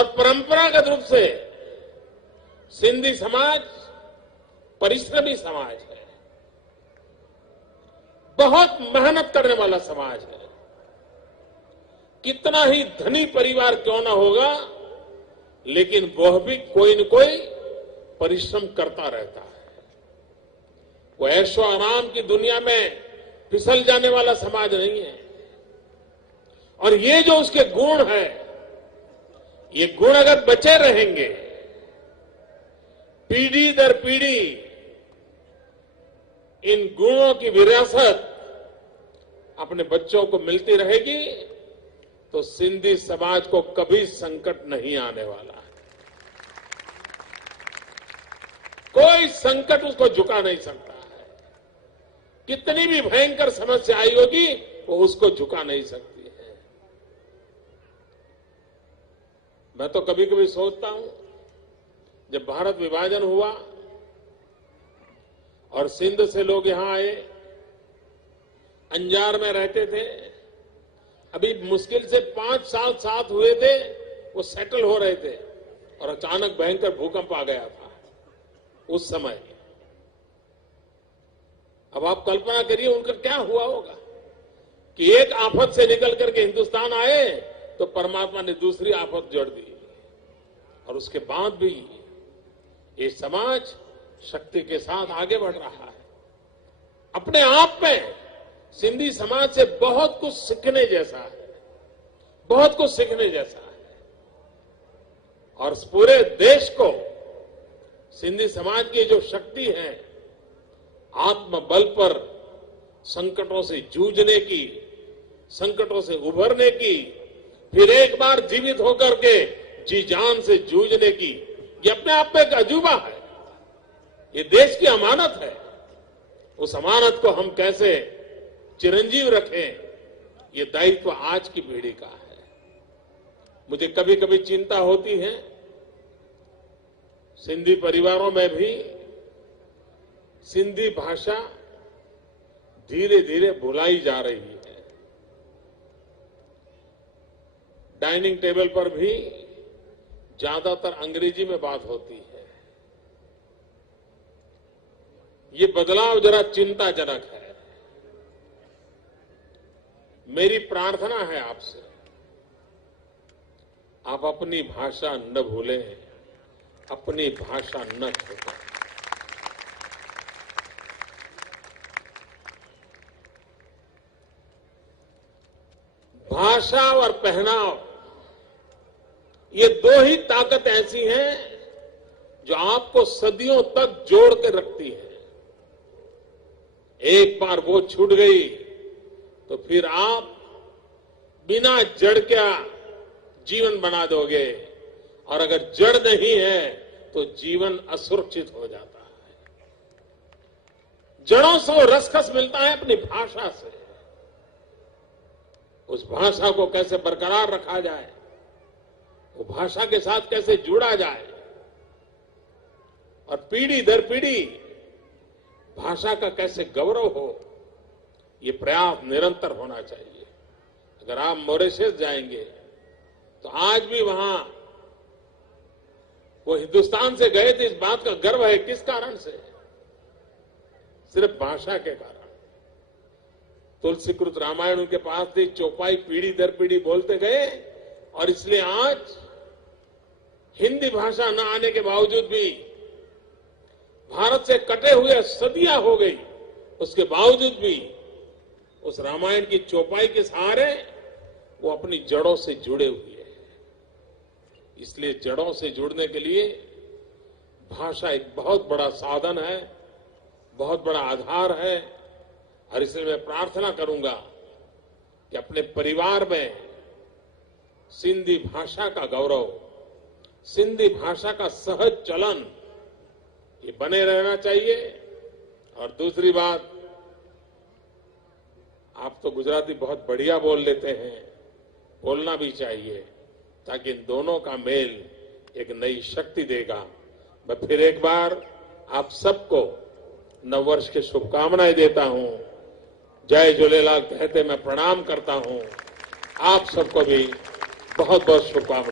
और परंपरागत रूप से सिंधी समाज परिश्रमी समाज है, बहुत मेहनत करने वाला समाज है। कितना ही धनी परिवार क्यों ना होगा, लेकिन वह भी कोई न कोई परिश्रम करता रहता है। वो ऐशो आराम की दुनिया में फिसल जाने वाला समाज नहीं है। और ये जो उसके गुण है, ये गुण अगर बचे रहेंगे, पीढ़ी दर पीढ़ी इन गुणों की विरासत अपने बच्चों को मिलती रहेगी, तो सिंधी समाज को कभी संकट नहीं आने वाला है। कोई संकट उसको झुका नहीं सकता है। कितनी भी भयंकर समस्या आई होगी, वो उसको झुका नहीं सकती है। मैं तो कभी कभी सोचता हूं, जब भारत विभाजन हुआ और सिंध से लोग यहां आए, अंजार में रहते थे, अभी मुश्किल से 5 साल साथ हुए थे, वो सेटल हो रहे थे, और अचानक भयंकर भूकंप आ गया था उस समय। अब आप कल्पना करिए उनका क्या हुआ होगा कि एक आफत से निकल करके हिंदुस्तान आए तो परमात्मा ने दूसरी आफत जोड़ दी, और उसके बाद भी ये समाज शक्ति के साथ आगे बढ़ रहा है। अपने आप में सिंधी समाज से बहुत कुछ सीखने जैसा है, बहुत कुछ सीखने जैसा है। और पूरे देश को सिंधी समाज की जो शक्ति है, आत्मबल पर संकटों से जूझने की, संकटों से उभरने की, फिर एक बार जीवित होकर के जी जान से जूझने की, ये अपने आप में एक अजूबा है। ये देश की अमानत है। उस अमानत को हम कैसे चिरंजीव रखें, ये दायित्व आज की पीढ़ी का है। मुझे कभी कभी चिंता होती है, सिंधी परिवारों में भी सिंधी भाषा धीरे धीरे भुलाई जा रही है। डाइनिंग टेबल पर भी ज्यादातर अंग्रेजी में बात होती है। ये बदलाव जरा चिंताजनक है। मेरी प्रार्थना है आपसे, आप अपनी भाषा न भूलें, अपनी भाषा न छोड़ें। भाषा और पहनाव, ये दो ही ताकत ऐसी हैं जो आपको सदियों तक जोड़ के रखती है। एक बार वो छूट गई तो फिर आप बिना जड़ क्या जीवन बना दोगे, और अगर जड़ नहीं है तो जीवन असुरक्षित हो जाता है। जड़ों से वो रसखस मिलता है अपनी भाषा से। उस भाषा को कैसे बरकरार रखा जाए, वो भाषा के साथ कैसे जुड़ा जाए, और पीढ़ी दर पीढ़ी भाषा का कैसे गौरव हो, ये प्रयास निरंतर होना चाहिए। अगर आप मॉरिशस जाएंगे तो आज भी वहां वो हिंदुस्तान से गए थे, इस बात का गर्व है। किस कारण से? सिर्फ भाषा के कारण। तुलसीकृत रामायण उनके पास थी, चौपाई पीढ़ी दर पीढ़ी बोलते गए, और इसलिए आज हिंदी भाषा न आने के बावजूद भी, भारत से कटे हुए सदियां हो गई, उसके बावजूद भी उस रामायण की चौपाई के सहारे वो अपनी जड़ों से जुड़े हुए हैं। इसलिए जड़ों से जुड़ने के लिए भाषा एक बहुत बड़ा साधन है, बहुत बड़ा आधार है। और इसलिए मैं प्रार्थना करूंगा कि अपने परिवार में सिंधी भाषा का गौरव, सिंधी भाषा का सहज चलन, ये बने रहना चाहिए। और दूसरी बात, आप तो गुजराती बहुत बढ़िया बोल लेते हैं, बोलना भी चाहिए, ताकि इन दोनों का मेल एक नई शक्ति देगा। मैं फिर एक बार आप सबको नववर्ष की शुभकामनाएं देता हूं। जय झूलेलाल कहते मैं प्रणाम करता हूं। आप सबको भी बहुत बहुत शुभकामनाएं।